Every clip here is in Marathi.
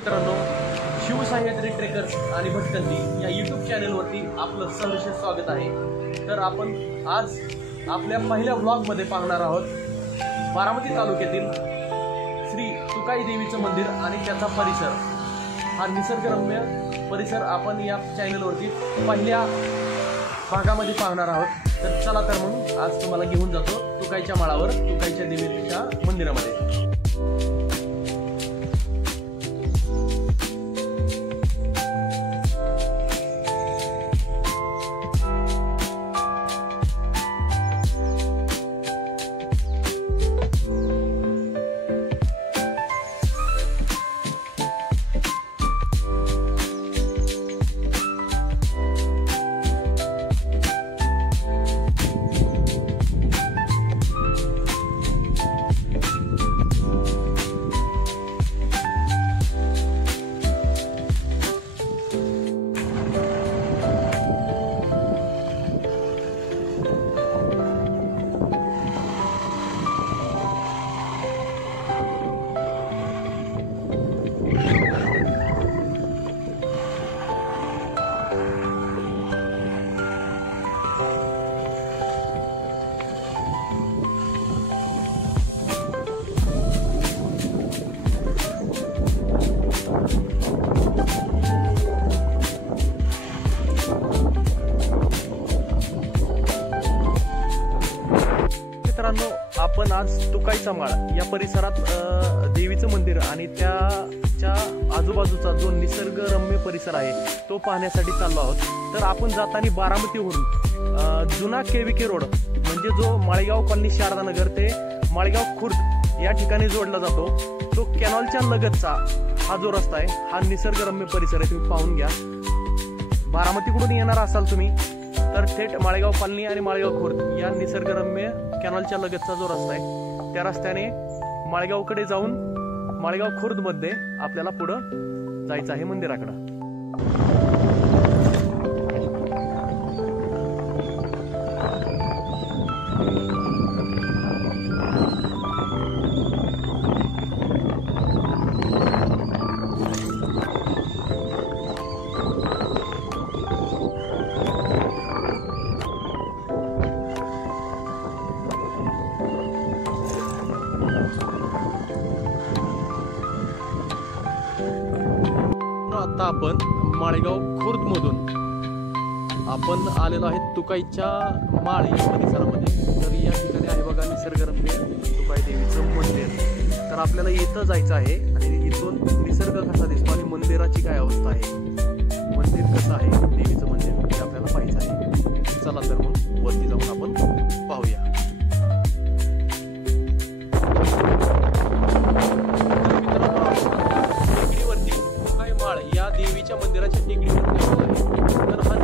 मित्रांनो, शिवसह्याद्री ट्रेकर्स आणि भटकंती या यूट्यूब चॅनलवरती आपलं सहर्ष स्वागत आहे। तर आपण आज आपल्या पहिल्या व्लॉगमध्ये पाहणार आहोत बारामती तालुक्यातील श्री तुकाई देवीचं मंदिर आणि त्याचा परिसर। हा निसर्गरम्य परिसर आपण या चॅनलवरती पहिल्या भागामध्ये पाहणार आहोत। तर चला तर मग आज तुम्हाला घेऊन जातो तुकाईच्या माळावर, तुकाईच्या देवीच्या मंदिरामध्ये। मित्रांनो, आपण आज तुकाईचा माळ या परिसरात देवीचं मंदिर आणि त्याच्या आजूबाजूचा जो निसर्गरम्य परिसर आहे तो पाहण्यासाठी चाललो आहोत। तर आपण जाताना बारामतीवरून जुना केविके रोड म्हणजे जो माळेगाव कॉलनी शारदानगर ते माळेगाव खुर्द या ठिकाणी जोडला जातो, तो कॅनॉलच्या लगतचा हा जो रस्ता आहे हा निसर्गरम्य परिसर आहे। तुम्ही पाहून घ्या। बारामतीकडून येणार असाल तुम्ही तर थेट माळेगाव कॉलनी आणि माळेगाव खुर्द या निसर्गरम्य कॅनॉलच्या लगतचा जो रस्ता आहे त्या रस्त्याने माळेगावकडे जाऊन माळेगाव खुर्द मध्ये आपल्याला पुढे जायचं आहे मंदिराकडे। आता आपण माळेगाव खुर्द मधून आपण आलेलो आहे तुकाईच्या माळ या परिसरामध्ये। तर या ठिकाणी आहे बघा निसर्गरम्य तुकाई देवीचं मंदिर। तर आपल्याला इथं जायचं आहे आणि इथून निसर्ग कसा दिसतो आणि मंदिराची काय अवस्था आहे, मंदिर कसं आहे देवीचं मंदिर हे आपल्याला पाहायचं आहे। चला तर मग वरती जाऊन आपण पाहूया। या देवीच्या मंदिराच्या टेकडीवर तर हा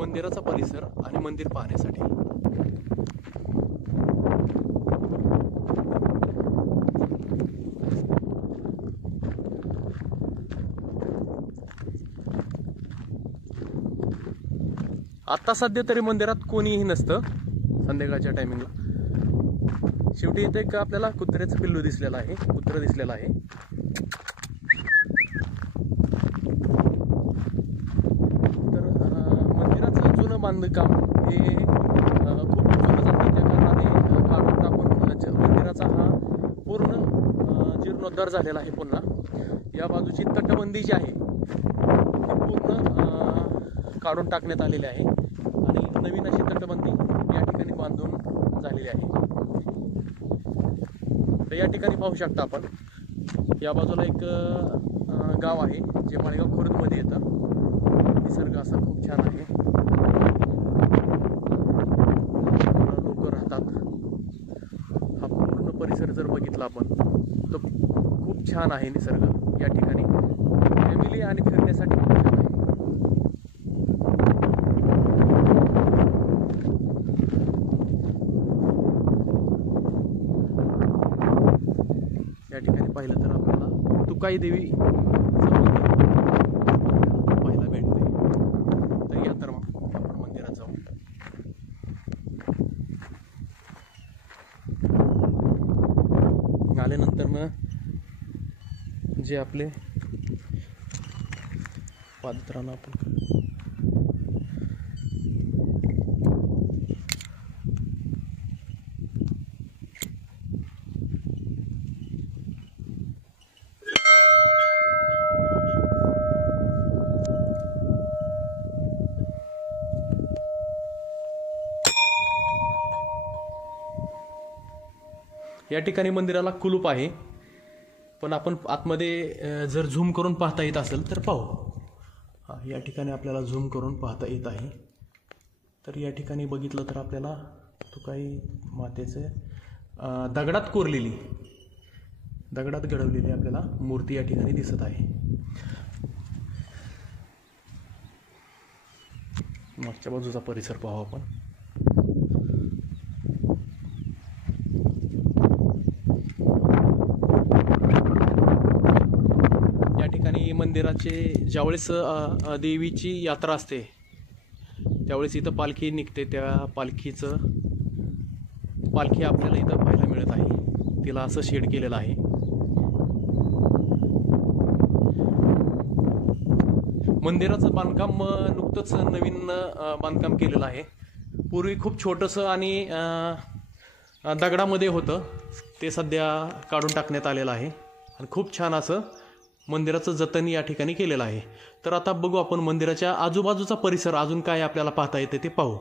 मंदिराचा परिसर आणि मंदिर पाहण्यासाठी। आता सध्या तरी मंदिरात कोणीही नसतं संध्याकाळच्या टायमिंगला। शेवटी इथे एक आपल्याला कुत्र्याचं पिल्लू दिसलेलं आहे, कुत्र दिसलेलं आहे। बांधकाम हे खूप जुनं झालं, त्या कारणाने काढून टाकून मंदिराचा हा पूर्ण जीर्णोद्धार झालेला आहे। पुन्हा या बाजूची तटबंदी जी आहे ती पूर्ण काढून टाकण्यात आलेले आहे आणि नवीन अशी तटबंदी या ठिकाणी बांधून झालेली आहे. तर या ठिकाणी पाहू शकता आपण, या बाजूला एक गाव आहे जे माळेगाव खुर्दमध्ये येतं. निसर्ग असा खूप छान आहे, लोक राहतात. हा पूर्ण परिसर जर बघितला आपण तर खूप छान आहे निसर्ग या ठिकाणी. फॅमिली आणि फिरण्यासाठी खूप छान आहे. या ठिकाणी पाहिलं तर आपल्याला तुकाई देवी पाहायला भेटते. तर या तर मग आपण मंदिरात जाऊ. आल्यानंतर ना जे आपले पादत्राणा आपण या ठिकाणी मंदिराला कुलूप आहे, पण आपण आतमध्ये जर झूम करून पाहता येत असेल तर पाहू. या ठिकाणी आपल्याला झूम करून पाहता येत आहे. तर या ठिकाणी बघितलं तर आपल्याला तुकाई मातेचे दगडात कोरलेली, दगडात घडवलेली आपल्याला मूर्ती या ठिकाणी दिसत आहे. मागच्या बाजूचा परिसर पाहू आपण. मंदिराचे ज्यावेळेस देवीची यात्रा असते त्यावेळेस इथं पालखी निघते. त्या पालखी आपल्याला इथं पाहायला मिळत आहे. तिला असं शेड केलेलं आहे. मंदिराचं बांधकाम नुकतंच नवीन बांधकाम केलेलं आहे. पूर्वी खूप छोटंसं आणि दगडामध्ये होतं, ते सध्या काढून टाकण्यात आलेलं आहे आणि खूप छान असं मंदिराचं जतन या ठिकाणी केलेलं आहे. तर आता बघू आपण मंदिराच्या आजूबाजूचा परिसर अजून काय आपल्याला पाहता येते ते पाहू.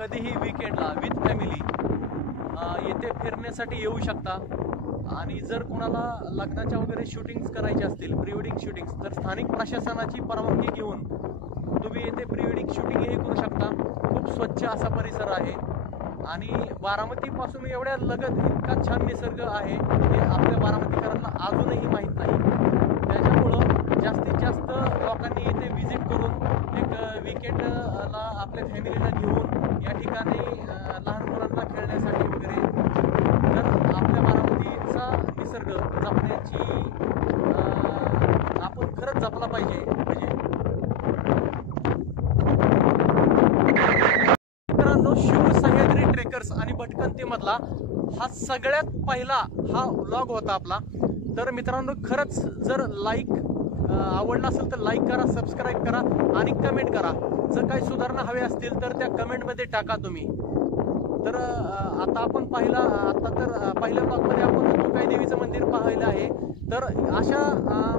कधीही वीकेंडला विथ फॅमिली येथे फिरण्यासाठी येऊ शकता. आणि जर कोणाला लग्नाच्या वगैरे शूटिंग्स करायचे असतील, प्री वेडिंग शूटिंग्स, तर स्थानिक प्रशासनाची परवानगी घेऊन तुम्ही येथे प्री वेडिंग शूटिंगही करू शकता. खूप स्वच्छ असा परिसर आहे आणि बारामतीपासून एवढ्या लगत इतका छान निसर्ग आहे हे आपल्या बारामतीकरांना अजूनही माहीत नाही. त्याच्यामुळं जास्तीत जास्त लोकांनी येथे व्हिजिट करून एक वीकेंडला आपल्या फॅमिलीला घेऊन या ठिकाणी लहान मुलांना खेळण्यासाठी वगैरे, तर आपल्या बारामतीचा निसर्ग जपण्याची आपण खरंच जपला पाहिजे. म्हणजे मित्रांनो, शिवसह्याद्री ट्रेकर्स आणि भटकंतीमधला हा सगळ्यात पहिला हा व्लॉग होता आपला. तर मित्रांनो, खरंच जर लाईक आवडला असेल तर लाईक करा, सबस्क्राईब करा आणि कमेंट करा. जर काही सुधारणा हवे असतील तर त्या कमेंटमध्ये टाका तुम्ही. तर आता आपण पहिल्या ब्लॉगमध्ये आपण तुकाई देवीचं मंदिर पाहिलं आहे. तर अशा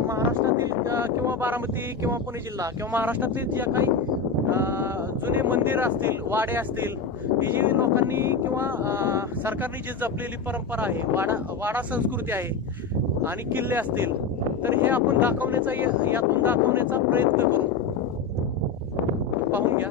महाराष्ट्रातील किंवा बारामती किंवा पुणे जिल्हा किंवा महाराष्ट्रातील ज्या काही जुने मंदिर असतील, वाडे असतील, ही जी लोकांनी किंवा सरकारने जी जपलेली परंपरा आहे, वाडा संस्कृती आहे आणि किल्ले असतील, तर हे आपण यातून दाखवण्याचा प्रयत्न करू. पाहून घ्या.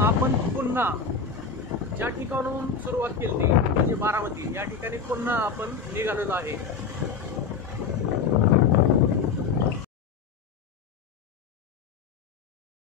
आपण पुन्हा ज्या ठिकाणाहून सुरुवात केली म्हणजे बारामती, या ठिकाणी पुन्हा आपण निघालेलो आहे.